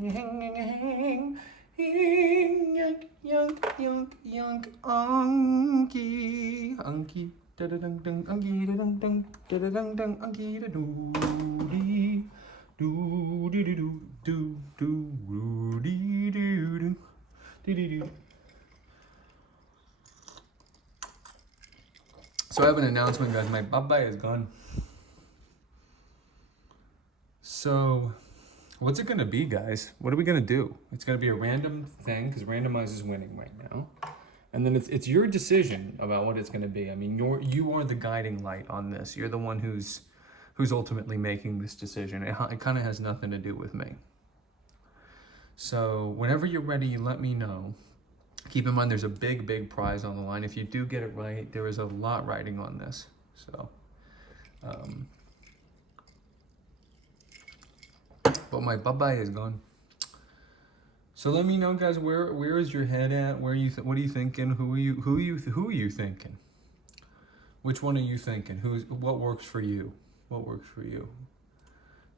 Anki, da da dang dang, anki da dang dang, da da dang dang, anki da doo dee, doo dee doo doo doo dee doo doo dee dee doo. So I have an announcement, guys. My bye-bye is gone. So, what's it gonna be, guys? What are we gonna do? It's gonna be a random thing because randomize is winning right now, and then it's your decision about what it's gonna be. I mean, you are the guiding light on this. You're the one who's ultimately making this decision. It kind of has nothing to do with me. So whenever you're ready, you let me know. Keep in mind, there's a big prize on the line. If you do get it right, there is a lot riding on this. So, but my bye-bye is gone. So let me know, guys. Where is your head at? What are you thinking? Who are you thinking? Which one are you thinking? What works for you? What works for you?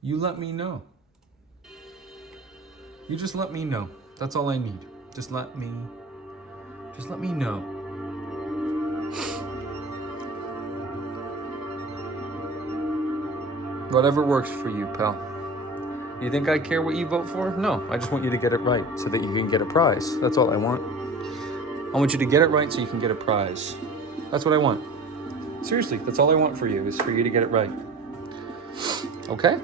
You let me know. You just let me know. That's all I need. Just let me know. Whatever works for you, pal. You think I care what you vote for? No, I just want you to get it right so that you can get a prize. That's all I want. I want you to get it right so you can get a prize. That's what I want. Seriously, that's all I want for you, is for you to get it right. Okay?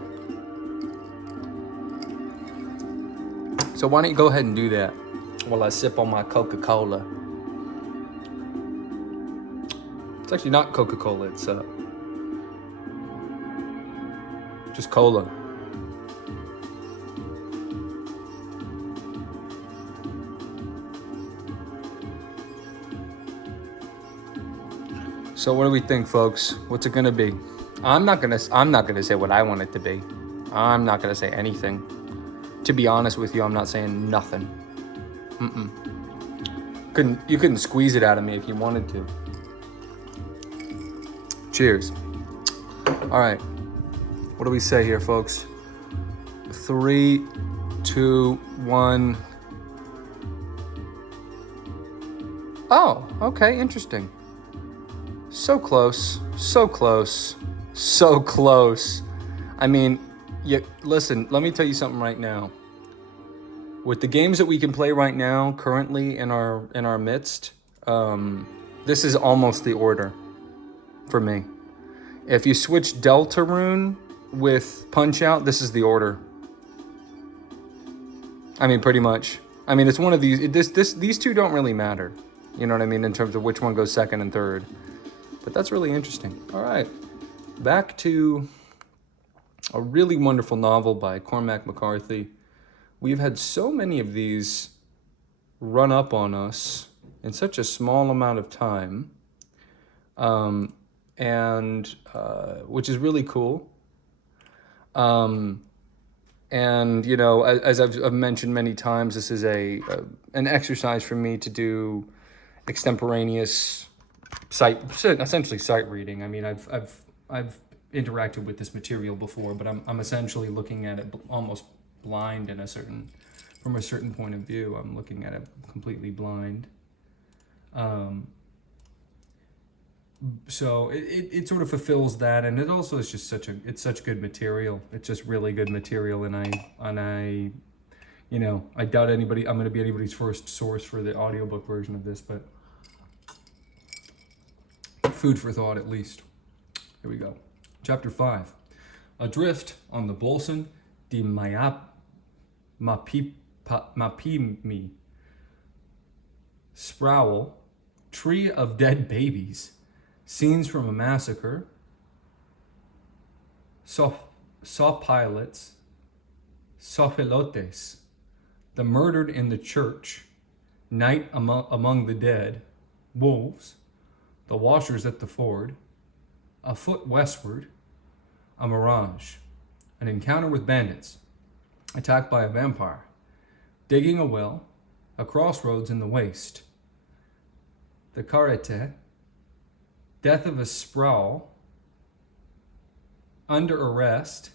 So why don't you go ahead and do that while I sip on my Coca-Cola. It's actually not Coca-Cola, it's just cola. So what do we think, folks? What's it gonna be? I'm not gonna say what I want it to be. I'm not gonna say anything. To be honest with you, I'm not saying nothing. You couldn't squeeze it out of me if you wanted to. Cheers. All right. What do we say here, folks? 3, 2, 1. Oh, okay, interesting. So close, so close, so close. I mean, listen, let me tell you something right now. With the games that we can play right now, currently in our midst, this is almost the order for me. If you switch Deltarune with Punch-Out, this is the order. I mean, pretty much. I mean, it's one of these. These two don't really matter. You know what I mean, in terms of which one goes second and third. But that's really interesting. All right, back to a really wonderful novel by Cormac McCarthy. We've had so many of these run up on us in such a small amount of time, which is really cool. And you know, as I've mentioned many times, this is an exercise for me to do extemporaneous essentially sight reading. I mean, I've interacted with this material before, but I'm essentially looking at it almost blind from a certain point of view. I'm looking at it completely blind. So it sort of fulfills that, and it also is just it's such good material. It's just really good material, and I you know, I doubt I'm going to be anybody's first source for the audiobook version of this, but food for thought at least. Here we go. Chapter 5. Adrift on the Bolson de Mapimi. Sproul, Tree of Dead Babies, Scenes from a Massacre, Pilots, Sofilotes, The Murdered in the Church, Night Among the Dead, Wolves, The Washers at the Ford, A Foot Westward, A Mirage, An Encounter with Bandits, Attacked by a Vampire, Digging a Well, A Crossroads in the Waste, The Karate, Death of a Sproul, Under Arrest,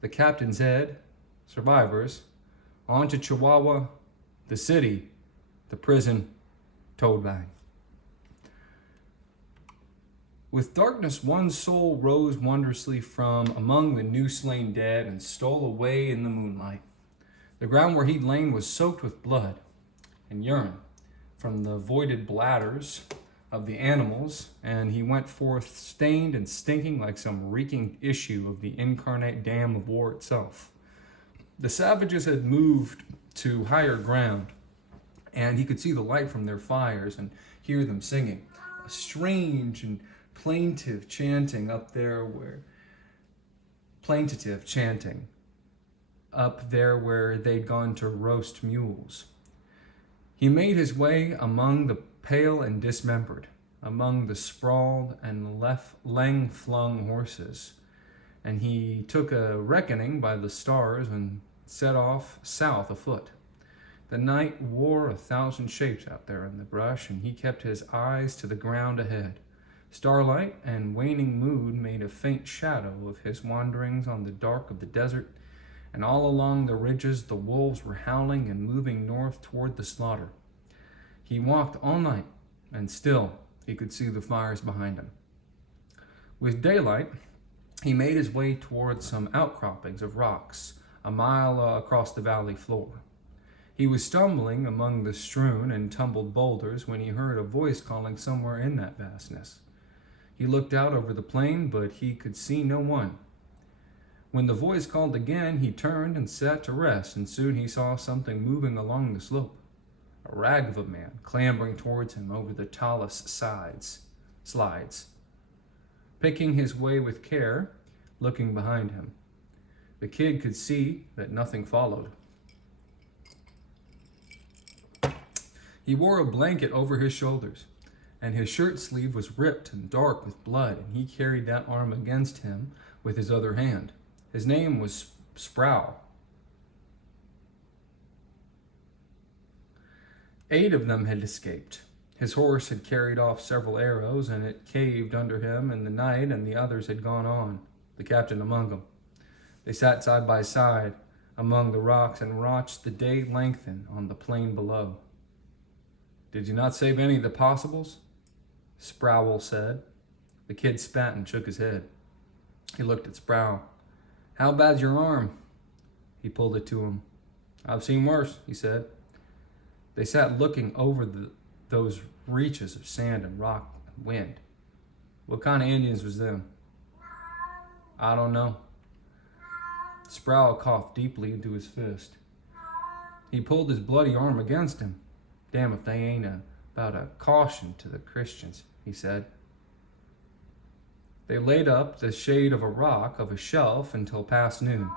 The Captain's Head, Survivors, on to Chihuahua, the city, the prison, toad bag. With darkness, one soul rose wondrously from among the new slain dead and stole away in the moonlight. The ground where he'd lain was soaked with blood and urine from the voided bladders of the animals, and he went forth stained and stinking like some reeking issue of the incarnate dam of war itself. The savages had moved to higher ground, and he could see the light from their fires and hear them singing. A strange and plaintive chanting up there where they'd gone to roast mules. He made his way among the pale and dismembered, among the sprawled and lang-flung horses, and he took a reckoning by the stars and set off south afoot. The night wore 1,000 shapes out there in the brush, and he kept his eyes to the ground ahead. Starlight and waning moon made a faint shadow of his wanderings on the dark of the desert, and all along the ridges the wolves were howling and moving north toward the slaughter. He walked all night, and still he could see the fires behind him. With daylight, he made his way toward some outcroppings of rocks, a mile across the valley floor. He was stumbling among the strewn and tumbled boulders when he heard a voice calling somewhere in that vastness. He looked out over the plain, but he could see no one. When the voice called again, he turned and sat to rest, and soon he saw something moving along the slope. A rag of a man clambering towards him over the tallest slides, picking his way with care, looking behind him. The kid could see that nothing followed. He wore a blanket over his shoulders, and his shirt sleeve was ripped and dark with blood, and he carried that arm against him with his other hand. His name was Sproul. 8 of them had escaped. His horse had carried off several arrows, and it caved under him in the night, and the others had gone on, the captain among them. They sat side by side among the rocks and watched the day lengthen on the plain below. "Did you not save any of the possibles?" Sproul said. The kid spat and shook his head. He looked at Sproul. "How bad's your arm?" He pulled it to him. "I've seen worse," he said. They sat looking over those reaches of sand and rock and wind. "What kind of Indians was them?" "I don't know." Sproul coughed deeply into his fist. He pulled his bloody arm against him. "Damn if they ain't about a caution to the Christians," he said. They laid up the shade of a rock of a shelf until past noon,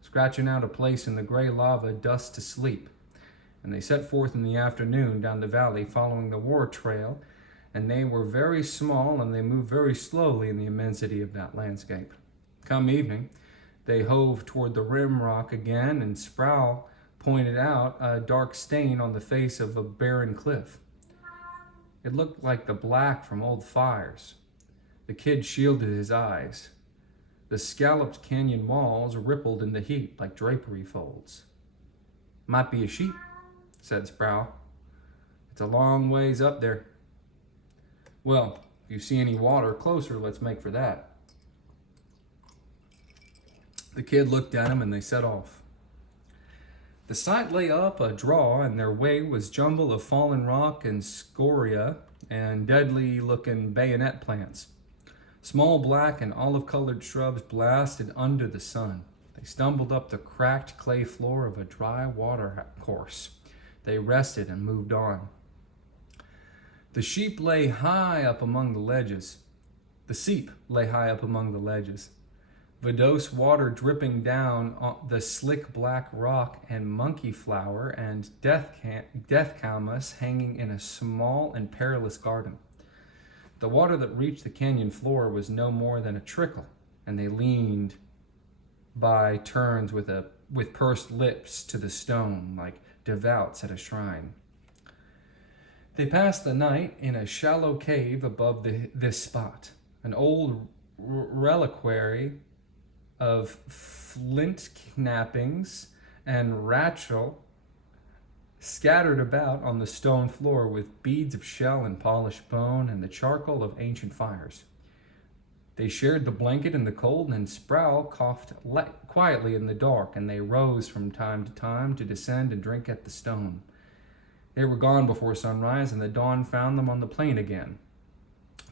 scratching out a place in the gray lava dust to sleep, and they set forth in the afternoon down the valley following the war trail, and they were very small and they moved very slowly in the immensity of that landscape. Come evening, they hove toward the rim rock again, and Sproul pointed out a dark stain on the face of a barren cliff. It looked like the black from old fires. The kid shielded his eyes. The scalloped canyon walls rippled in the heat like drapery folds. "Might be a sheep," said Sproul. "It's a long ways up there." "Well, if you see any water closer, let's make for that." The kid looked at him and they set off. The site lay up a draw, and their way was jumble of fallen rock and scoria and deadly-looking bayonet plants. Small black and olive-colored shrubs blasted under the sun. They stumbled up the cracked clay floor of a dry water course. They rested and moved on. The sheep lay high up among the ledges. The seep lay high up among the ledges. Vidose water dripping down on the slick black rock, and monkey flower and death camas hanging in a small and perilous garden. The water that reached the canyon floor was no more than a trickle, and they leaned by turns with pursed lips to the stone like devout at a shrine. They passed the night in a shallow cave above this spot, an old reliquary of flint knappings and Rachel scattered about on the stone floor with beads of shell and polished bone and the charcoal of ancient fires. They shared the blanket in the cold, and Sproul coughed quietly in the dark, and they rose from time to time to descend and drink at the stone. They were gone before sunrise, and the dawn found them on the plain again.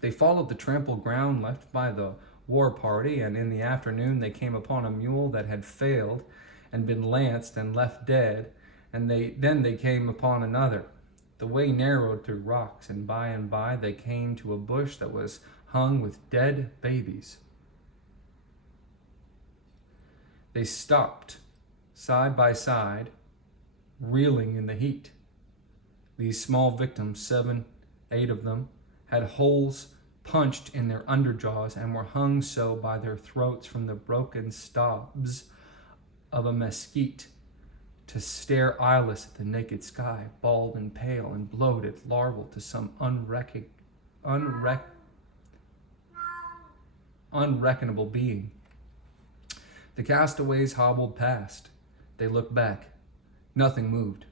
They followed the trampled ground left by the war party, and in the afternoon they came upon a mule that had failed and been lanced and left dead, and then they came upon another. The way narrowed through rocks, and by they came to a bush that was hung with dead babies. They stopped, side by side, reeling in the heat. These small victims, 7, 8 of them, had holes punched in their underjaws and were hung so by their throats from the broken stobs of a mesquite to stare eyeless at the naked sky, bald and pale and bloated, larval to some unreckonable being. The castaways hobbled past. They looked back. Nothing moved.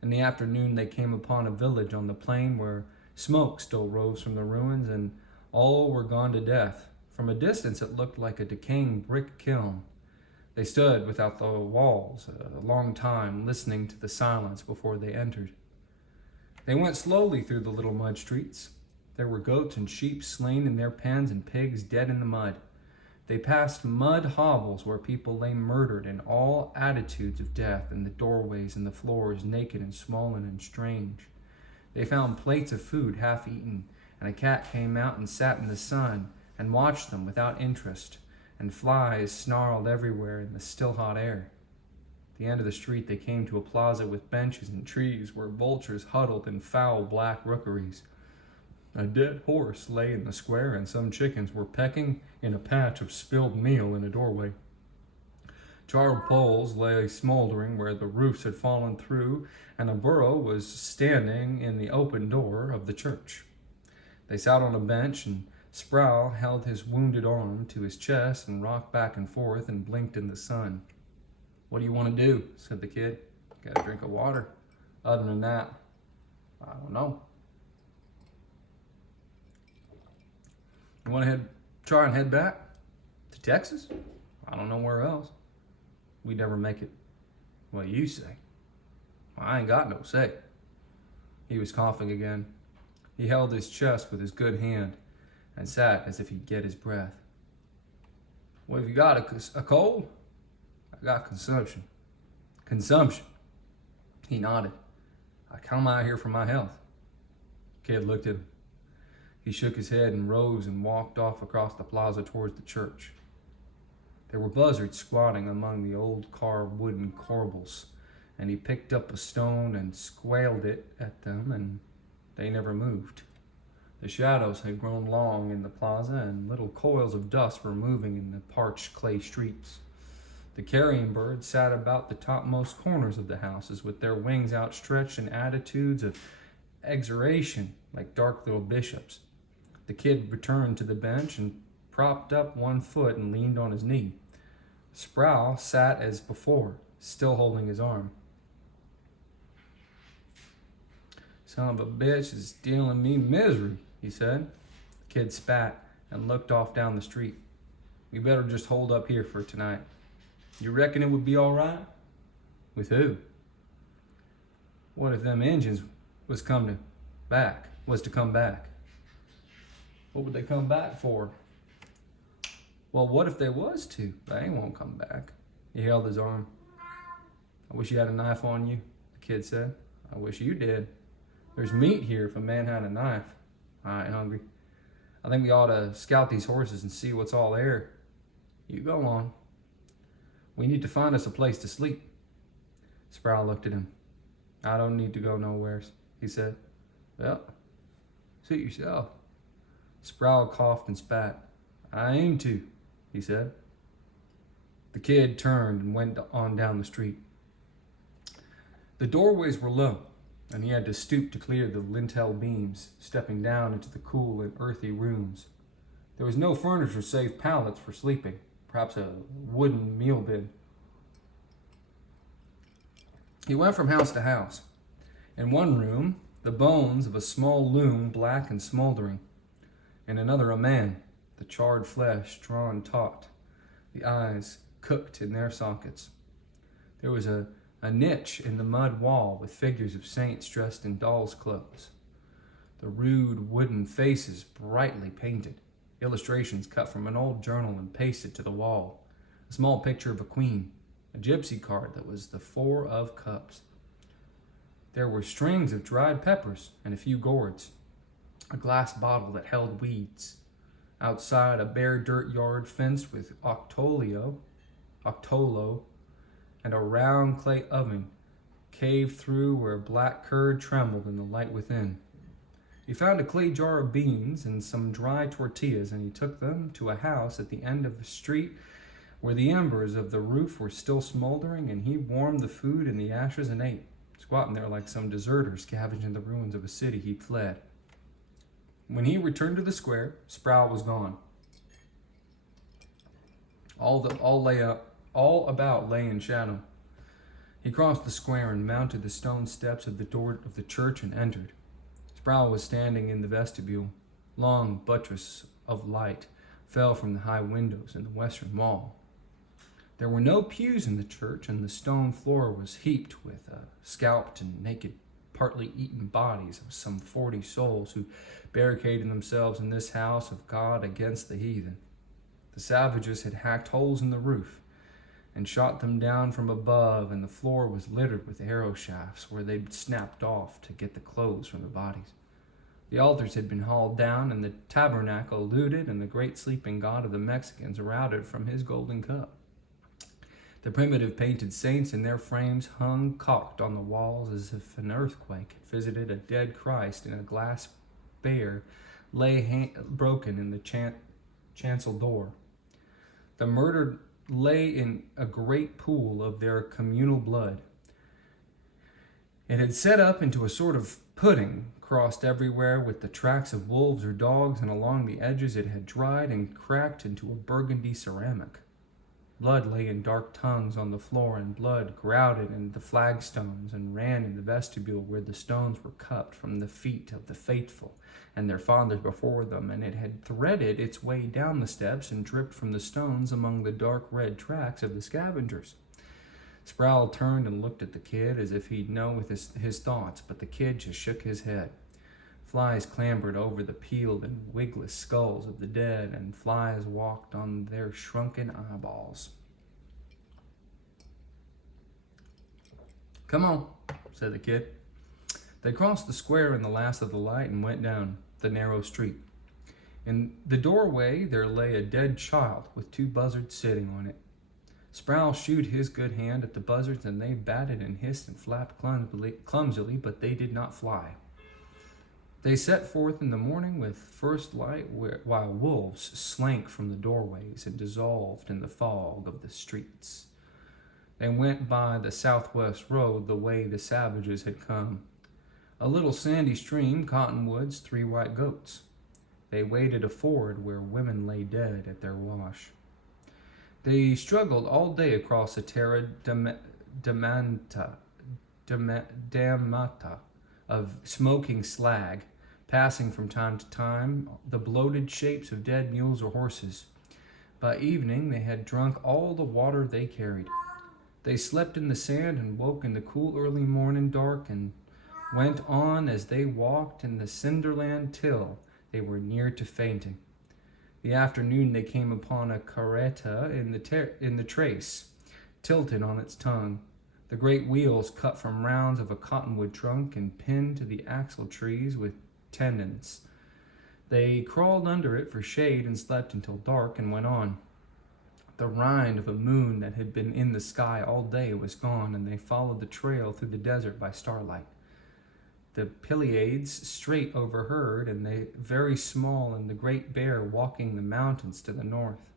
In the afternoon they came upon a village on the plain where smoke still rose from the ruins, and all were gone to death. From a distance it looked like a decaying brick kiln. They stood without the walls a long time, listening to the silence before they entered. They went slowly through the little mud streets. There were goats and sheep slain in their pens and pigs dead in the mud. They passed mud hovels where people lay murdered in all attitudes of death, and the doorways and the floors naked and swollen and strange. They found plates of food half eaten, and a cat came out and sat in the sun and watched them without interest, and flies snarled everywhere in the still hot air. At the end of the street they came to a plaza with benches and trees where vultures huddled in foul black rookeries. A dead horse lay in the square, and some chickens were pecking in a patch of spilled meal in a doorway. Charred poles lay smoldering where the roofs had fallen through, and a burro was standing in the open door of the church. They sat on a bench, and Sproul held his wounded arm to his chest and rocked back and forth and blinked in the sun. "What do you want to do?" said the kid. "Got a drink of water. Other than that, I don't know." "You want to try and head back to Texas?" "I don't know where else. We'd never make it." "What you say?" "Well, I ain't got no say." He was coughing again. He held his chest with his good hand and sat as if he'd get his breath. "What have you got, a cold?" "I got consumption." "Consumption?" He nodded. "I come out here for my health." The kid looked at him. He shook his head and rose and walked off across the plaza towards the church. There were buzzards squatting among the old carved wooden corbels, and he picked up a stone and squealed it at them, and they never moved. The shadows had grown long in the plaza, and little coils of dust were moving in the parched clay streets. The carrion birds sat about the topmost corners of the houses with their wings outstretched in attitudes of exoration like dark little bishops. The kid returned to the bench and propped up one foot and leaned on his knee. Sproul sat as before, still holding his arm. "Son of a bitch is dealing me misery," he said. The kid spat and looked off down the street. "We better just hold up here for tonight." "You reckon it would be all right?" "With who?" "What if them engines was to come back? "What would they come back for?" "Well, what if they was to? They won't come back." He held his arm. "I wish you had a knife on you," the kid said. "I wish you did. There's meat here if a man had a knife." "I ain't hungry. I think we ought to scout these horses and see what's all there." "You go on." "We need to find us a place to sleep." Sproul looked at him. "I don't need to go nowheres," he said. "Well, suit yourself." Sproul coughed and spat. "I aim to," he said. The kid turned and went on down the street. The doorways were low, and he had to stoop to clear the lintel beams, stepping down into the cool and earthy rooms. There was no furniture save pallets for sleeping, perhaps a wooden meal bin. He went from house to house. In one room, the bones of a small loom, black and smoldering. In another, a man, the charred flesh drawn taut, the eyes cooked in their sockets. There was a niche in the mud wall with figures of saints dressed in dolls' clothes. The rude wooden faces brightly painted, illustrations cut from an old journal and pasted to the wall, a small picture of a queen, a gypsy card that was the Four of Cups. There were strings of dried peppers and a few gourds, a glass bottle that held weeds. Outside, a bare dirt yard fenced with octolo, and a round clay oven caved through where black curd trembled in the light within. He found a clay jar of beans and some dry tortillas, and he took them to a house at the end of the street where the embers of the roof were still smoldering, and he warmed the food in the ashes and ate, squatting there like some deserter scavenging the ruins of a city he'd fled. When he returned to the square, Sproul was gone. All about lay in shadow. He crossed the square and mounted the stone steps of the door of the church and entered. Sproul was standing in the vestibule. Long buttress of light fell from the high windows in the western wall. There were no pews in the church, and the stone floor was heaped with scalped and naked, partly eaten bodies of some 40 souls who barricaded themselves in this house of God against the heathen. The savages had hacked holes in the roof and shot them down from above, and the floor was littered with arrow shafts where they'd snapped off to get the clothes from the bodies. The altars had been hauled down and the tabernacle looted, and the great sleeping God of the Mexicans routed from his golden cup. The primitive painted saints in their frames hung cocked on the walls as if an earthquake had visited a dead Christ, and a glass bear lay broken in the chancel door. The murdered lay in a great pool of their communal blood. It had set up into a sort of pudding, crossed everywhere with the tracks of wolves or dogs, and along the edges it had dried and cracked into a burgundy ceramic. Blood lay in dark tongues on the floor, and blood grouted in the flagstones and ran in the vestibule where the stones were cupped from the feet of the faithful and their fathers before them, and it had threaded its way down the steps and dripped from the stones among the dark red tracks of the scavengers. Sproul turned and looked at the kid as if he'd know his thoughts, but the kid just shook his head. Flies clambered over the peeled and wigless skulls of the dead, and flies walked on their shrunken eyeballs. "Come on," said the kid. They crossed the square in the last of the light and went down the narrow street. In the doorway there lay a dead child with 2 buzzards sitting on it. Sproul shooed his good hand at the buzzards, and they batted and hissed and flapped clumsily, but they did not fly. They set forth in the morning with first light, while wolves slank from the doorways and dissolved in the fog of the streets. They went by the southwest road the way the savages had come. A little sandy stream, cottonwoods, 3 white goats. They waded a ford where women lay dead at their wash. They struggled all day across the terra damnata of smoking slag, passing from time to time the bloated shapes of dead mules or horses. By evening they had drunk all the water they carried. They slept in the sand and woke in the cool early morning dark, and went on as they walked in the cinderland till they were near to fainting. The afternoon they came upon a carreta in the trace, tilted on its tongue, the great wheels cut from rounds of a cottonwood trunk and pinned to the axle trees with tendons. They crawled under it for shade and slept until dark and went on. The rind of a moon that had been in the sky all day was gone, and they followed the trail through the desert by starlight. The Pleiades straight overhead, and they very small, and the great bear walking the mountains to the north.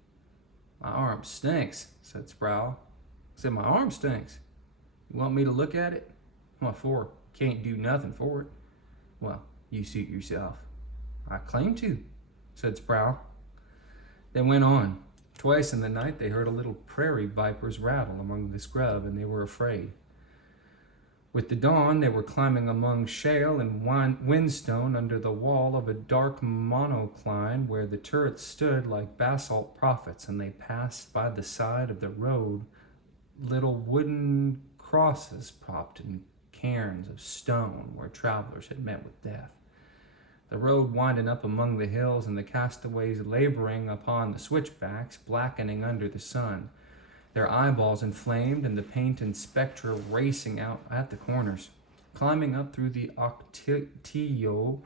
"My arm stinks," said Sproul. I said, "My arm stinks. You want me to look at it?" "What for? Can't do nothing for it." "Well, you suit yourself." "I claim to," said Sproul. They went on. Twice in the night they heard a little prairie viper's rattle among the scrub, and they were afraid. With the dawn, they were climbing among shale and whinstone under the wall of a dark monocline where the turrets stood like basalt prophets, and they passed by the side of the road. Little wooden crosses propped in cairns of stone where travelers had met with death. The road winding up among the hills, and the castaways laboring upon the switchbacks, blackening under the sun, their eyeballs inflamed and the paint and spectra racing out at the corners, climbing up through the octillo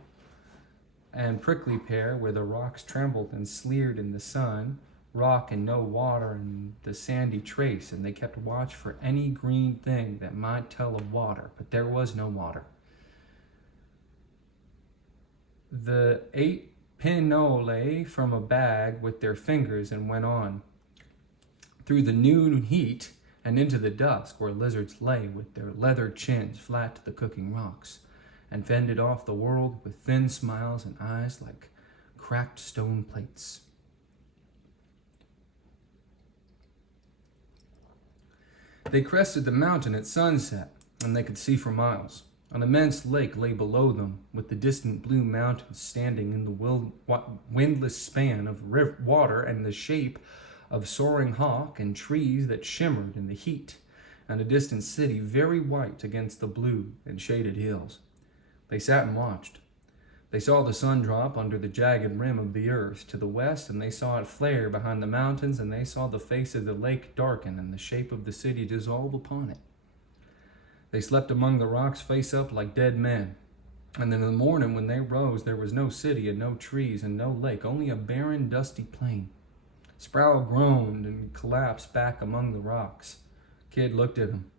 and prickly pear where the rocks trembled and sleared in the sun, rock and no water and the sandy trace, and they kept watch for any green thing that might tell of water, but there was no water. The 8 pinole from a bag with their fingers and went on through the noon heat and into the dusk where lizards lay with their leather chins flat to the cooking rocks and fended off the world with thin smiles and eyes like cracked stone plates. They crested the mountain at sunset, and they could see for miles. An immense lake lay below them, with the distant blue mountains standing in the windless span of water and the shape of soaring hawk and trees that shimmered in the heat, and a distant city very white against the blue and shaded hills. They sat and watched. They saw the sun drop under the jagged rim of the earth to the west, and they saw it flare behind the mountains, and they saw the face of the lake darken and the shape of the city dissolve upon it. They slept among the rocks face up like dead men, and in the morning when they rose there was no city and no trees and no lake, only a barren dusty plain. Sproul groaned and collapsed back among the rocks. Kid looked at him.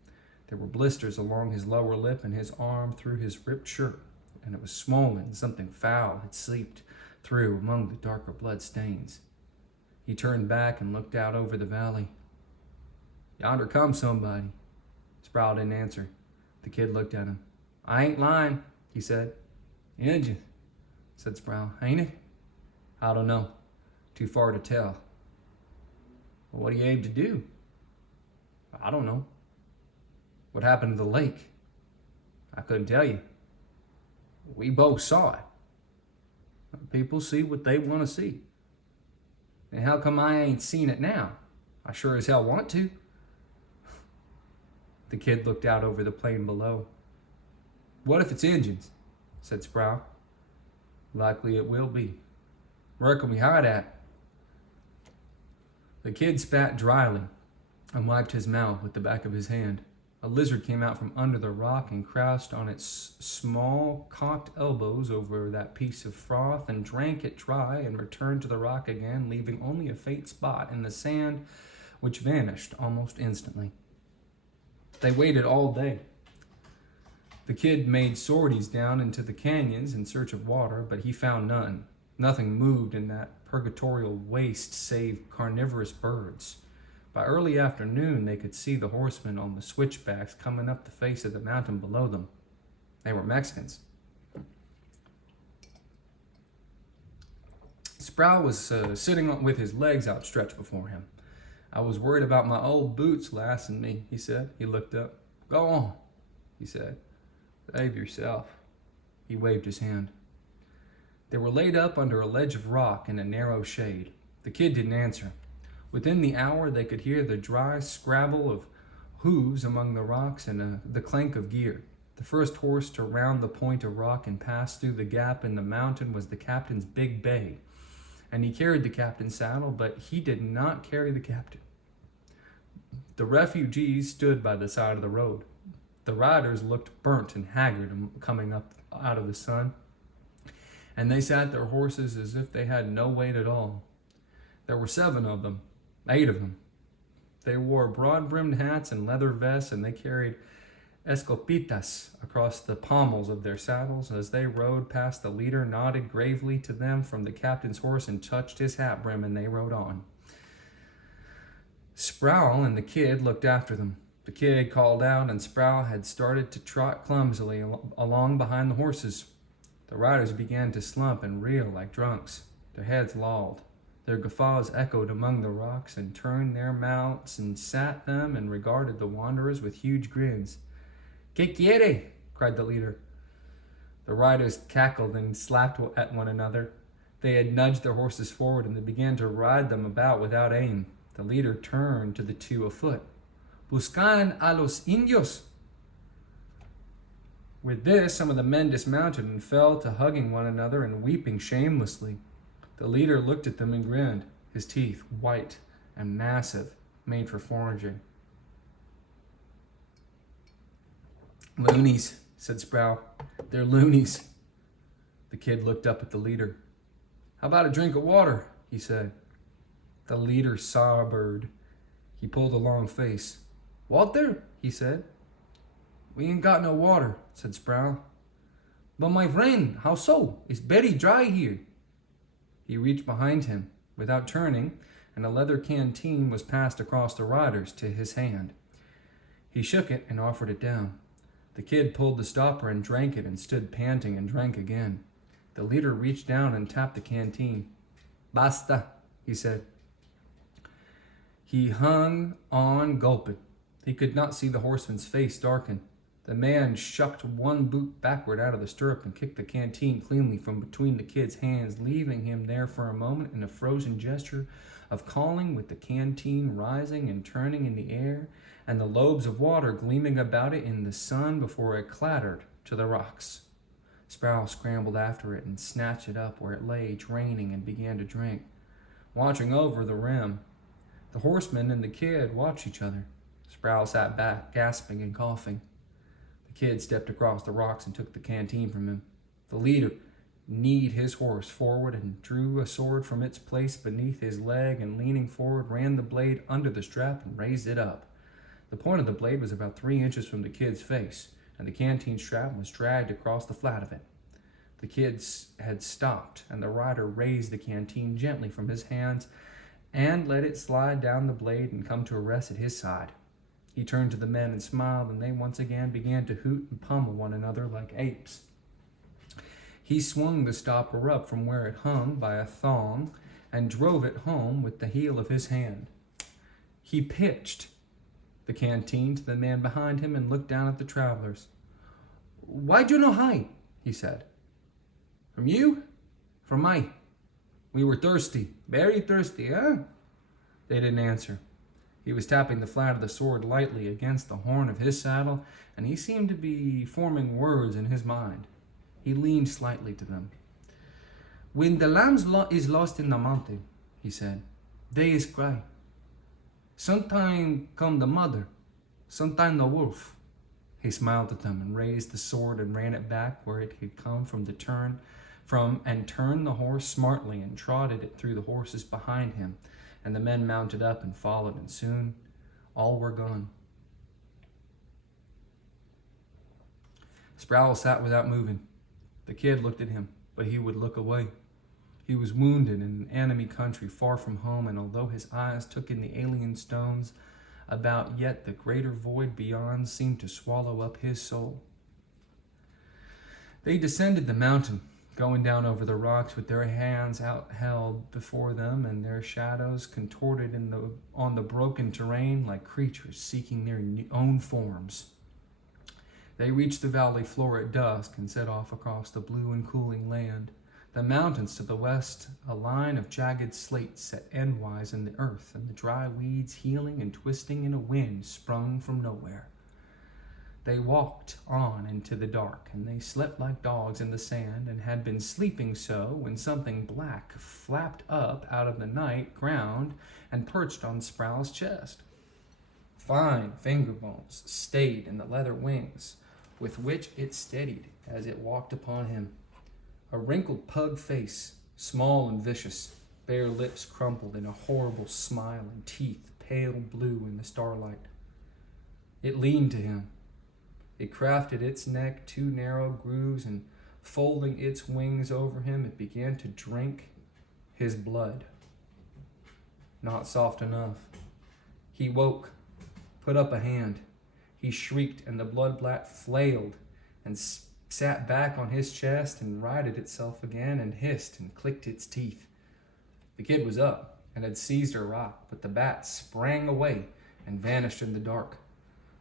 There were blisters along his lower lip and his arm through his ripped shirt, and it was swollen. Something foul had seeped through among the darker blood stains. He turned back and looked out over the valley. "Yonder comes somebody." Sproul didn't answer. The kid looked at him. "I ain't lying," he said. "Injun," said Sproul. "Ain't it?" "I don't know. Too far to tell." "Well, what do you aim to do?" "I don't know." "What happened to the lake?" "I couldn't tell you." "We both saw it." "People see what they want to see." "And how come I ain't seen it now? I sure as hell want to." The kid looked out over the plain below. "What if it's Injuns?" said Sproul. "Likely it will be. Where can we hide at?" The kid spat dryly and wiped his mouth with the back of his hand. A lizard came out from under the rock and crouched on its small, cocked elbows over that piece of froth and drank it dry and returned to the rock again, leaving only a faint spot in the sand which vanished almost instantly. They waited all day. The kid made sorties down into the canyons in search of water, but he found none. Nothing moved in that purgatorial waste save carnivorous birds. By early afternoon, they could see the horsemen on the switchbacks coming up the face of the mountain below them. They were Mexicans. Sproul was sitting with his legs outstretched before him. "I was worried about my old boots lasting me," he said. He looked up. "Go on," he said. "Save yourself." He waved his hand. They were laid up under a ledge of rock in a narrow shade. The kid didn't answer. Within the hour, they could hear the dry scrabble of hooves among the rocks and the clank of gear. The first horse to round the point of rock and pass through the gap in the mountain was the captain's big bay, and he carried the captain's saddle, but he did not carry the captain. The refugees stood by the side of the road. The riders looked burnt and haggard coming up out of the sun, and they sat their horses as if they had no weight at all. There were 7 of them, 8 of them. They wore broad-brimmed hats and leather vests, and they carried escopitas across the pommels of their saddles. As they rode past, the leader nodded gravely to them from the captain's horse and touched his hat brim, and they rode on. Sproul and the kid looked after them. The kid called out, and Sproul had started to trot clumsily along behind the horses. The riders began to slump and reel like drunks. Their heads lolled. Their guffaws echoed among the rocks and turned their mounts and sat them and regarded the wanderers with huge grins. "Que quiere?" cried the leader. The riders cackled and slapped at one another. They had nudged their horses forward and they began to ride them about without aim. The leader turned to the two afoot. "Buscan a los indios." With this, some of the men dismounted and fell to hugging one another and weeping shamelessly. The leader looked at them and grinned, his teeth white and massive, made for foraging. "Loonies," said Sproul. "They're loonies." The kid looked up at the leader. "How about a drink of water?" he said. The leader sobered. He pulled a long face. "Water?" he said. "We ain't got no water," said Sproul. "But my friend, how so? It's very dry here." He reached behind him without turning, and a leather canteen was passed across the riders to his hand. He shook it and offered it down. The kid pulled the stopper and drank it and stood panting and drank again. The leader reached down and tapped the canteen. "Basta," he said. He hung on gulping. He could not see the horseman's face darken. The man shucked one boot backward out of the stirrup and kicked the canteen cleanly from between the kid's hands, leaving him there for a moment in a frozen gesture of calling, with the canteen rising and turning in the air and the lobes of water gleaming about it in the sun before it clattered to the rocks. Sproul scrambled after it and snatched it up where it lay draining and began to drink, watching over the rim. The horseman and the kid watched each other. Sproul sat back, gasping and coughing. The kid stepped across the rocks and took the canteen from him. The leader kneed his horse forward and drew a sword from its place beneath his leg, and leaning forward ran the blade under the strap and raised it up. The point of the blade was about 3 inches from the kid's face, and the canteen strap was dragged across the flat of it. The kid had stopped, and the rider raised the canteen gently from his hands and let it slide down the blade and come to a rest at his side. He turned to the men and smiled, and they once again began to hoot and pummel one another like apes. He swung the stopper up from where it hung by a thong and drove it home with the heel of his hand. He pitched the canteen to the man behind him and looked down at the travelers. "Why'd you no hide?" he said. "From you?" "From I. We were thirsty, very thirsty, eh?" They didn't answer. He was tapping the flat of the sword lightly against the horn of his saddle, and he seemed to be forming words in his mind. He leaned slightly to them. "When the lamb is lost in the mountain," he said, "they is cry. Sometime come the mother, sometime the wolf." He smiled at them and raised the sword and ran it back where it had come and turned the horse smartly and trotted it through the horses behind him, and the men mounted up and followed, and soon all were gone. Sproul sat without moving. The kid looked at him, but he would look away. He was wounded in an enemy country far from home, and although his eyes took in the alien stones about, yet the greater void beyond seemed to swallow up his soul. They descended the mountain, going down over the rocks with their hands outheld before them and their shadows contorted on the broken terrain like creatures seeking their own forms. They reached the valley floor at dusk and set off across the blue and cooling land. The mountains to the west, a line of jagged slate set endwise in the earth, and the dry weeds healing and twisting in a wind sprung from nowhere. They walked on into the dark, and they slept like dogs in the sand, and had been sleeping so when something black flapped up out of the night ground and perched on Sproul's chest. Fine finger bones stayed in the leather wings with which it steadied as it walked upon him. A wrinkled pug face, small and vicious, bare lips crumpled in a horrible smile, and teeth pale blue in the starlight. It leaned to him. It crafted its neck 2 narrow grooves, and folding its wings over him, it began to drink his blood. Not soft enough. He woke, put up a hand. He shrieked, and the bloodbath flailed and sat back on his chest and righted itself again and hissed and clicked its teeth. The kid was up and had seized a rock, but the bat sprang away and vanished in the dark.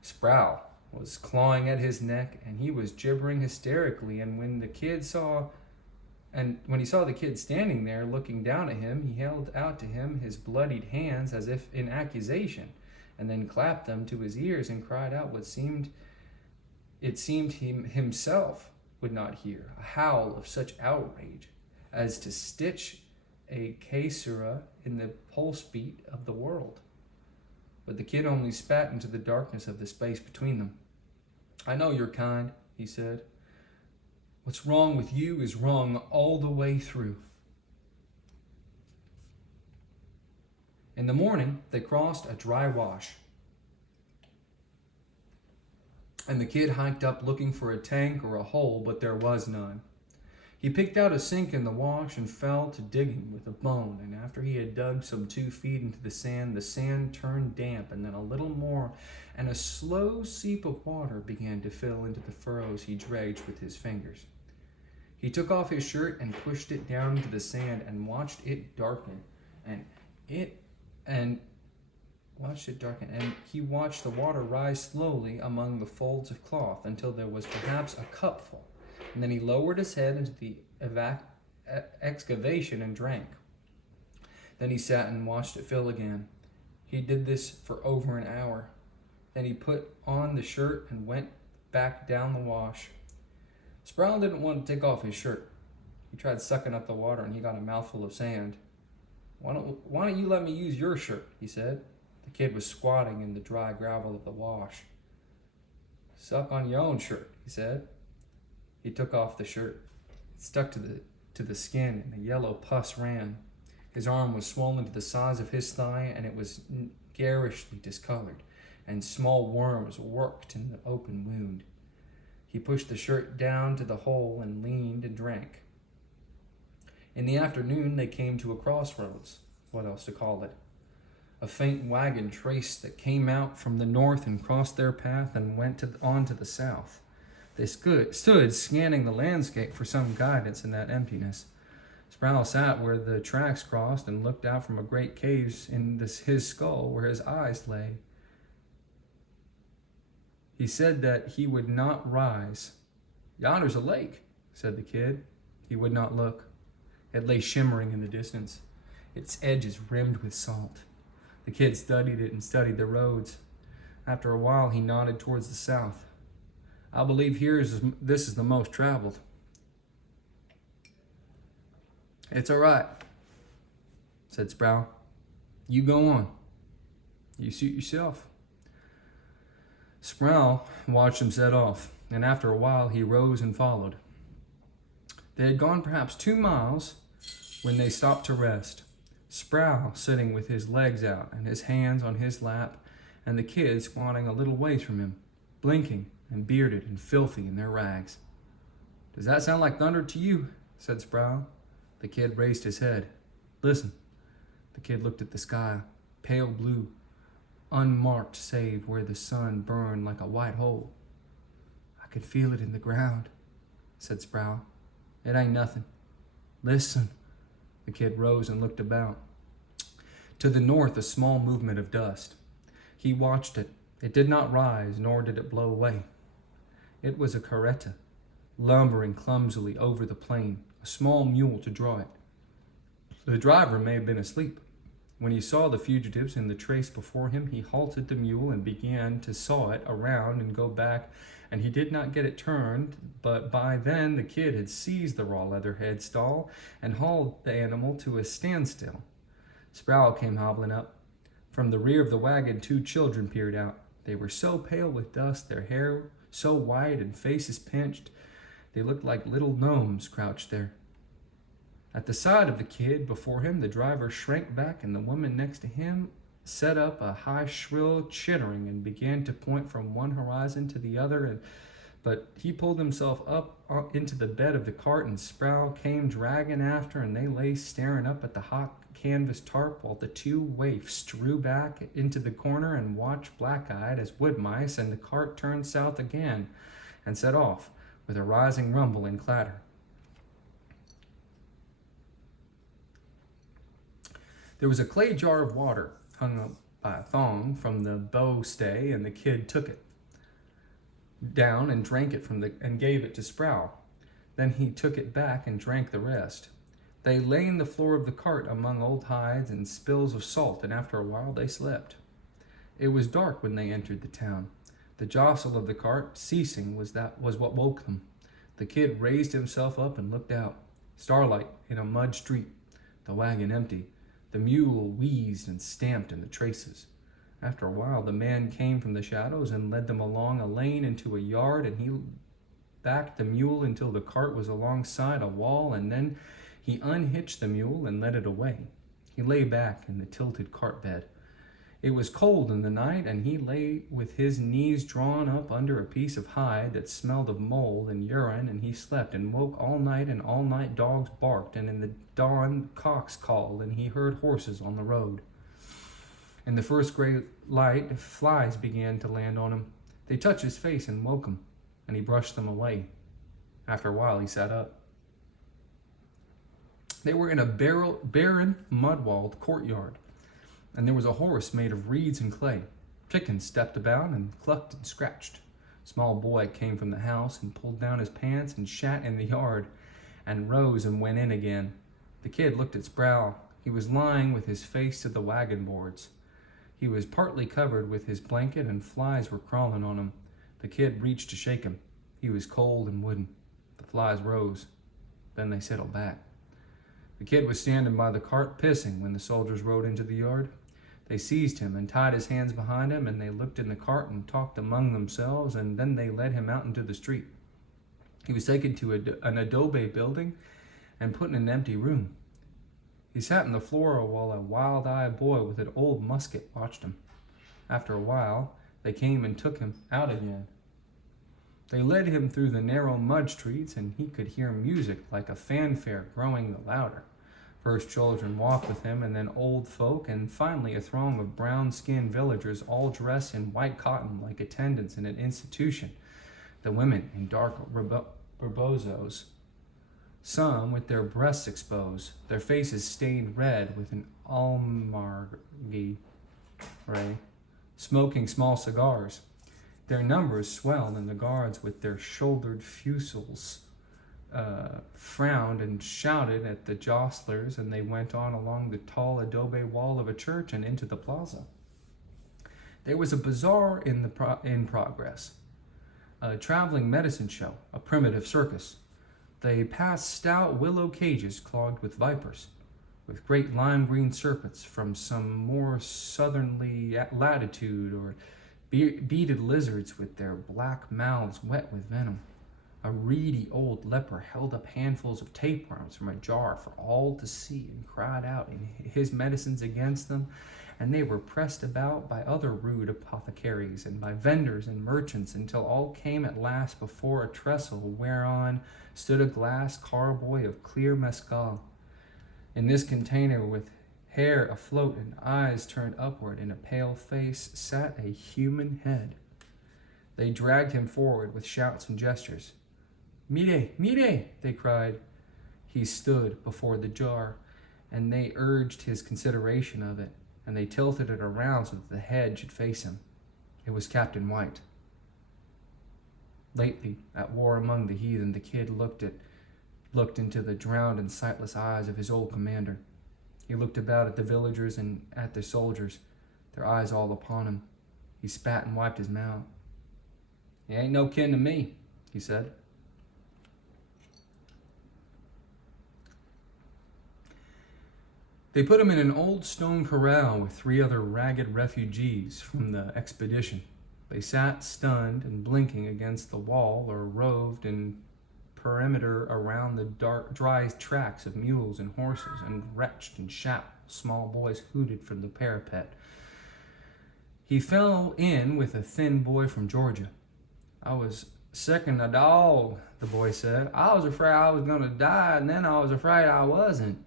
Sproul was clawing at his neck, and he was gibbering hysterically. And when he saw the kid standing there looking down at him, he held out to him his bloodied hands as if in accusation, and then clapped them to his ears and cried out what seemed he himself would not hear, a howl of such outrage as to stitch a caesura in the pulse beat of the world. But the kid only spat into the darkness of the space between them. "I know you're kind," he said. "What's wrong with you is wrong all the way through." In the morning, they crossed a dry wash, and the kid hiked up looking for a tank or a hole, but there was none. He picked out a sink in the wash and fell to digging with a bone, and after he had dug some 2 feet into the sand turned damp, and then a little more, and a slow seep of water began to fill into the furrows he dredged with his fingers. He took off his shirt and pushed it down into the sand and watched it darken, and he watched the water rise slowly among the folds of cloth until there was perhaps a cupful, and then he lowered his head into the excavation and drank. Then he sat and watched it fill again. He did this for over an hour. Then he put on the shirt and went back down the wash. Sproul didn't want to take off his shirt. He tried sucking up the water and he got a mouthful of sand. Why don't you let me use your shirt?" he said. The kid was squatting in the dry gravel of the wash. "Suck on your own shirt," he said. He took off the shirt. It stuck to the skin, and a yellow pus ran. His arm was swollen to the size of his thigh, and it was garishly discolored, and small worms worked in the open wound. He pushed the shirt down to the hole and leaned and drank. In the afternoon, they came to a crossroads. What else to call it? A faint wagon trace that came out from the north and crossed their path and went on to the south. They stood scanning the landscape for some guidance in that emptiness. Sproul sat where the tracks crossed and looked out from a great cave in his skull where his eyes lay. He said that he would not rise. "Yonder's a lake," said the kid. He would not look. It lay shimmering in the distance, its edges rimmed with salt. The kid studied it and studied the roads. After a while, he nodded towards the south. "I believe this is the most traveled." "It's all right," said Sproul. "You go on. You suit yourself." Sproul watched him set off, and after a while he rose and followed. They had gone perhaps 2 miles when they stopped to rest. Sproul sitting with his legs out and his hands on his lap, and the kid squatting a little ways from him, blinking and bearded and filthy in their rags. "Does that sound like thunder to you?" said Sproul. The kid raised his head. "Listen." The kid looked at the sky, pale blue, unmarked save where the sun burned like a white hole. "I can feel it in the ground," said Sproul. "It ain't nothing. Listen." The kid rose and looked about. To the north, a small movement of dust. He watched it. It did not rise, nor did it blow away. It was a carreta, lumbering clumsily over the plain, a small mule to draw it. The driver may have been asleep. When he saw the fugitives in the trace before him, he halted the mule and began to saw it around and go back, and he did not get it turned, but by then the kid had seized the raw leather head stall and hauled the animal to a standstill. Sproul came hobbling up. From the rear of the wagon, 2 children peered out. They were so pale with dust, their hair so white and faces pinched, they looked like little gnomes crouched there. At the sight of the kid before him, the driver shrank back, and the woman next to him set up a high, shrill chittering and began to point from one horizon to the other. But he pulled himself up into the bed of the cart, and Sproul came dragging after, and they lay staring up at the hot canvas tarp while the 2 waifs drew back into the corner and watched black-eyed as wood mice, and the cart turned south again and set off with a rising rumble and clatter. There was a clay jar of water hung up by a thong from the bow stay, and the kid took it. down and drank it and gave it to Sproul. Then he took it back and drank the rest. They lay in the floor of the cart among old hides and spills of salt, and after a while they slept. It was dark when they entered the town. The jostle of the cart ceasing was what woke them. The kid raised himself up and looked out. Starlight in a mud street, the wagon empty. The mule wheezed and stamped in the traces. After a while, the man came from the shadows and led them along a lane into a yard, and he backed the mule until the cart was alongside a wall, and then he unhitched the mule and led it away. He lay back in the tilted cart bed. It was cold in the night, and he lay with his knees drawn up under a piece of hide that smelled of mold and urine, and he slept and woke all night, and all night dogs barked, and in the dawn cocks called, and he heard horses on the road. In the first gray light, flies began to land on him. They touched his face and woke him, and he brushed them away. After a while, he sat up. They were in a barren, mud-walled courtyard, and there was a horse made of reeds and clay. Chickens stepped about and clucked and scratched. A small boy came from the house and pulled down his pants and shat in the yard, and rose and went in again. The kid looked at Sproul. He was lying with his face to the wagon boards. He was partly covered with his blanket, and flies were crawling on him. The kid reached to shake him. He was cold and wooden. The flies rose. Then they settled back. The kid was standing by the cart pissing when the soldiers rode into the yard. They seized him and tied his hands behind him, and they looked in the cart and talked among themselves, and then they led him out into the street. He was taken to an adobe building and put in an empty room. He sat on the floor while a wild-eyed boy with an old musket watched him. After a while, they came and took him out again. They led him through the narrow mud streets, and he could hear music like a fanfare growing the louder. First children walked with him, and then old folk, and finally a throng of brown-skinned villagers all dressed in white cotton like attendants in an institution. The women in dark rebozos, some with their breasts exposed, their faces stained red with an almarghe, smoking small cigars. Their numbers swelled, and the guards with their shouldered fusils frowned and shouted at the jostlers, and they went on along the tall adobe wall of a church and into the plaza. There was a bazaar in progress, a traveling medicine show, a primitive circus. They passed stout willow cages clogged with vipers, with great lime green serpents from some more southerly latitude, or beaded lizards with their black mouths wet with venom. A reedy old leper held up handfuls of tapeworms from a jar for all to see and cried out in his medicines against them, and they were pressed about by other rude apothecaries and by vendors and merchants until all came at last before a trestle whereon stood a glass carboy of clear mescal. In this container, with hair afloat and eyes turned upward in a pale face, sat a human head. They dragged him forward with shouts and gestures. "Mire, mire!" they cried. He stood before the jar, and they urged his consideration of it, and they tilted it around so that the head should face him. It was Captain White. Lately, at war among the heathen, the kid looked into the drowned and sightless eyes of his old commander. He looked about at the villagers and at the soldiers, their eyes all upon him. He spat and wiped his mouth. "He ain't no kin to me," he said. They put him in an old stone corral with 3 other ragged refugees from the expedition. They sat stunned and blinking against the wall, or roved in perimeter around the dark, dry tracks of mules and horses, and retched and shouted. Small boys hooted from the parapet. He fell in with a thin boy from Georgia. "I was sicking a dog," the boy said. "I was afraid I was going to die, and then I was afraid I wasn't.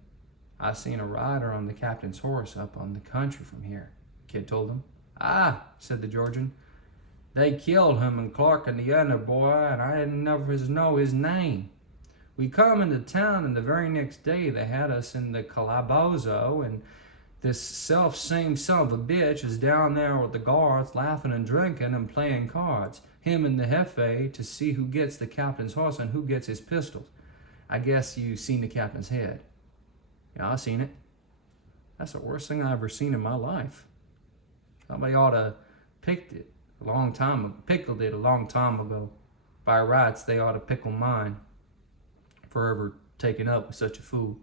I seen a rider on the captain's horse up on the country from here," the kid told him. "Ah," said the Georgian. "They killed him and Clark and the other boy, and I didn't never know his name. We come into town, and the very next day they had us in the calabozo, and this self-same son of a bitch is down there with the guards laughing and drinking and playing cards. him and the Jefe to see who gets the captain's horse and who gets his pistols. I guess you seen the captain's head. Yeah, I seen it. That's the worst thing I ever seen in my life. Somebody ought to pickled it a long time ago. By rights, they ought to pickle mine for ever taking up with such a fool.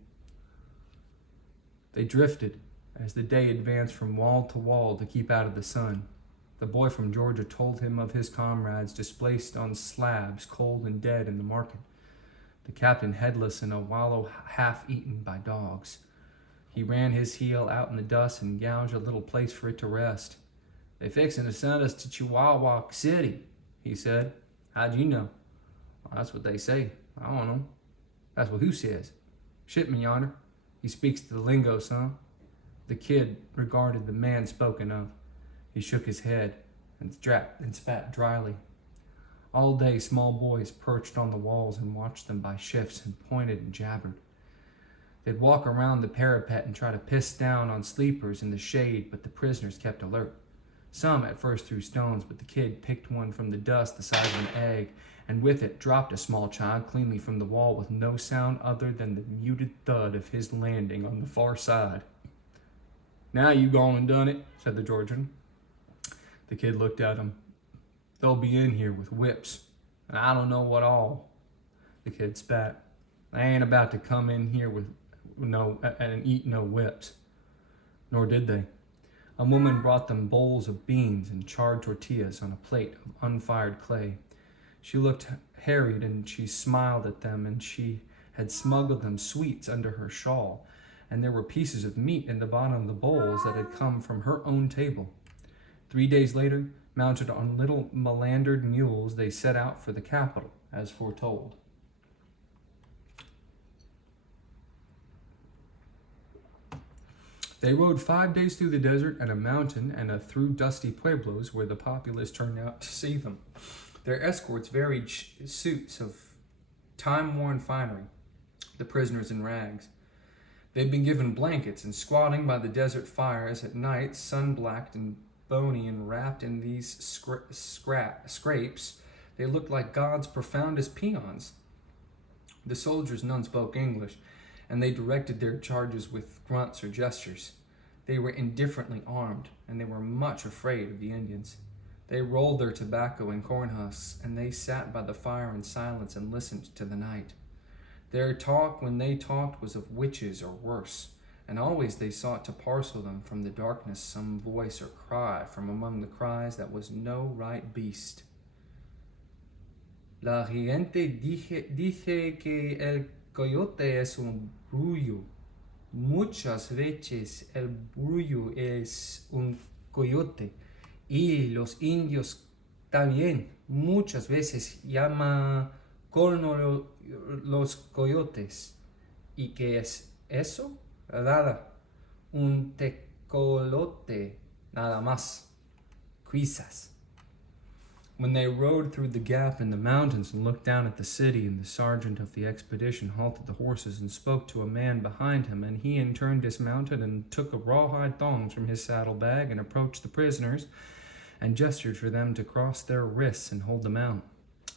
They drifted as the day advanced from wall to wall to keep out of the sun. The boy from Georgia told him of his comrades displaced on slabs, cold and dead in the market. The captain headless in a wallow half-eaten by dogs. He ran his heel out in the dust and gouged a little place for it to rest. They fixin' to send us to Chihuahua City, he said. How'd you know? Well, that's what they say. I don't know. That's what who says? Shipman yonder. He speaks the lingo, son. The kid regarded the man spoken of. He shook his head and spat dryly. All day small boys perched on the walls and watched them by shifts and pointed and jabbered. They'd walk around the parapet and try to piss down on sleepers in the shade, but the prisoners kept alert. Some at first threw stones, but the kid picked one from the dust the size of an egg, and with it dropped a small child cleanly from the wall with no sound other than the muted thud of his landing on the far side. Now you gone and done it, said the Georgian. The kid looked at him. They'll be in here with whips, and I don't know what all. The kid spat. I ain't about to come in here with and eat no whips. Nor did they. A woman brought them bowls of beans and charred tortillas on a plate of unfired clay. She looked harried and she smiled at them, and she had smuggled them sweets under her shawl, and there were pieces of meat in the bottom of the bowls that had come from her own table. 3 days later, mounted on little melandered mules, they set out for the capital, as foretold. They rode 5 days through the desert and a mountain and through dusty pueblos where the populace turned out to see them. Their escorts varied suits of time-worn finery, the prisoners in rags. They'd been given blankets, and squatting by the desert fires at night, sun-blacked and bony and wrapped in these scrapes, they looked like God's profoundest peons. The soldiers none spoke English, and they directed their charges with grunts or gestures. They were indifferently armed, and they were much afraid of the Indians. They rolled their tobacco in corn husks, and they sat by the fire in silence and listened to the night. Their talk, when they talked, was of witches or worse, and always they sought to parcel them from the darkness some voice or cry from among the cries that was no right beast. La gente dice que el coyote es un brullo. Muchas veces el brullo es un coyote, y los indios también muchas veces llaman corno los coyotes. ¿Y qué es eso? Nada, un tecolote, nada más. Quizás. When they rode through the gap in the mountains and looked down at the city, and the sergeant of the expedition halted the horses and spoke to a man behind him, and he in turn dismounted and took a rawhide thongs from his saddlebag and approached the prisoners and gestured for them to cross their wrists and hold them out,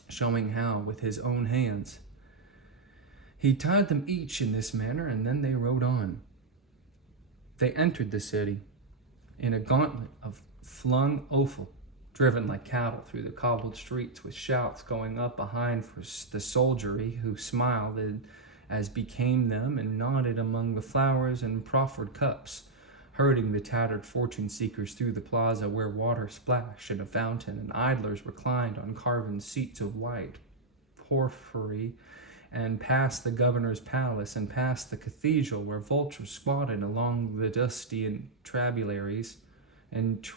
showing how with his own hands. He tied them each in this manner, and then they rode on. They entered the city in a gauntlet of flung offal, driven like cattle through the cobbled streets, with shouts going up behind for the soldiery, who smiled as became them and nodded among the flowers and proffered cups, herding the tattered fortune-seekers through the plaza where water splashed in a fountain and idlers reclined on carven seats of white porphyry, and past the governor's palace and past the cathedral where vultures squatted along the dusty entablatures and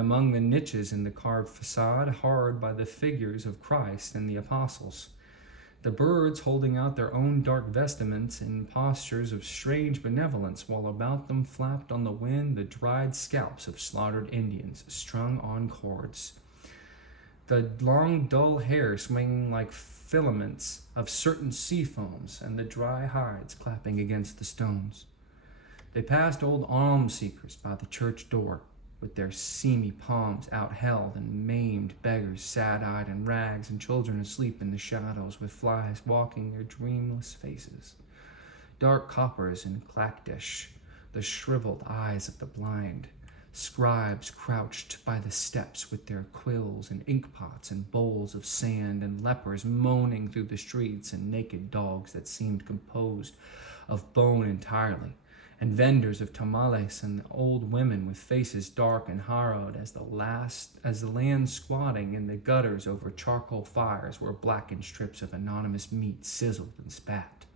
among the niches in the carved facade, hard by the figures of Christ and the apostles. The birds holding out their own dark vestments in postures of strange benevolence, while about them flapped on the wind the dried scalps of slaughtered Indians, strung on cords. The long dull hair swinging like filaments of certain sea foams, and the dry hides clapping against the stones. They passed old alms seekers by the church door, with their seamy palms outheld, and maimed beggars sad-eyed in rags, and children asleep in the shadows with flies walking their dreamless faces. Dark coppers in clakdish, the shriveled eyes of the blind. Scribes crouched by the steps with their quills and inkpots and bowls of sand, and lepers moaning through the streets, and naked dogs that seemed composed of bone entirely, and vendors of tamales, and old women with faces dark and harrowed as the land squatting in the gutters over charcoal fires where blackened strips of anonymous meat sizzled and spat.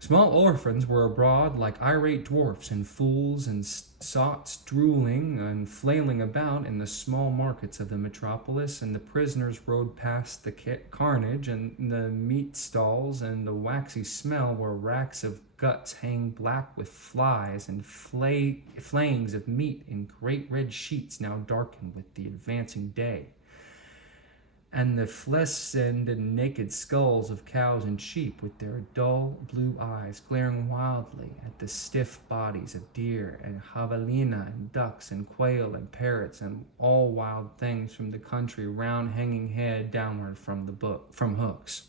Small orphans were abroad like irate dwarfs and fools and sots, drooling and flailing about in the small markets of the metropolis, and the prisoners rode past the carnage and the meat stalls and the waxy smell where racks of guts hang black with flies, and flayings of meat in great red sheets now darkened with the advancing day, and the flesh-skinned and naked skulls of cows and sheep with their dull blue eyes glaring wildly at the stiff bodies of deer and javelina and ducks and quail and parrots and all wild things from the country, round hanging head downward from hooks.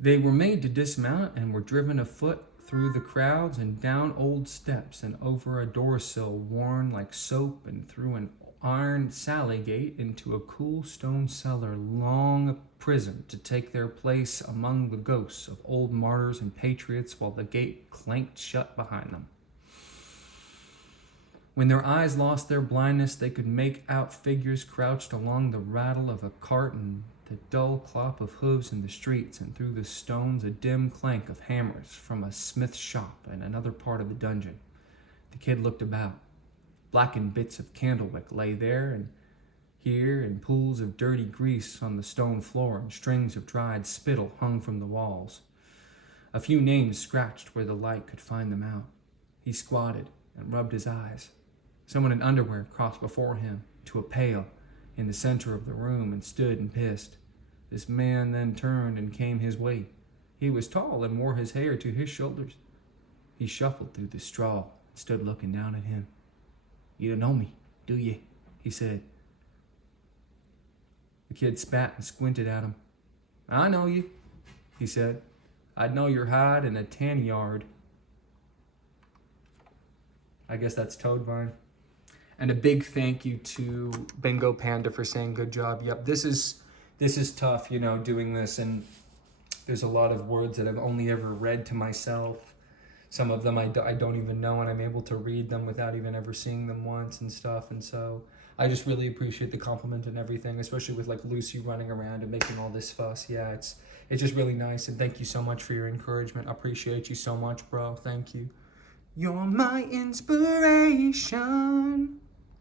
They were made to dismount and were driven afoot through the crowds and down old steps and over a door-sill worn like soap and through an iron sally gate into a cool stone cellar long a prison, to take their place among the ghosts of old martyrs and patriots while the gate clanked shut behind them. When their eyes lost their blindness, they could make out figures crouched along the rattle of a cart and the dull clop of hooves in the streets, and through the stones a dim clank of hammers from a smith's shop in another part of the dungeon. The kid looked about. Blackened bits of candlewick lay there and here, and pools of dirty grease on the stone floor, and strings of dried spittle hung from the walls. A few names scratched where the light could find them out. He squatted and rubbed his eyes. Someone in underwear crossed before him to a pail in the center of the room and stood and pissed. This man then turned and came his way. He was tall and wore his hair to his shoulders. He shuffled through the straw and stood looking down at him. "You don't know me, do ye?" he said. The kid spat and squinted at him. "I know you," he said. "I'd know your hide in a tan yard." I guess that's Toadvine. And a big thank you to Bingo Panda for saying good job. Yep, this is tough, doing this, and there's a lot of words that I've only ever read to myself. Some of them I don't even know, and I'm able to read them without even ever seeing them once and stuff. And so I just really appreciate the compliment and everything, especially with like Lucy running around and making all this fuss. Yeah, it's just really nice. And thank you so much for your encouragement. I appreciate you so much, bro. Thank you. You're my inspiration.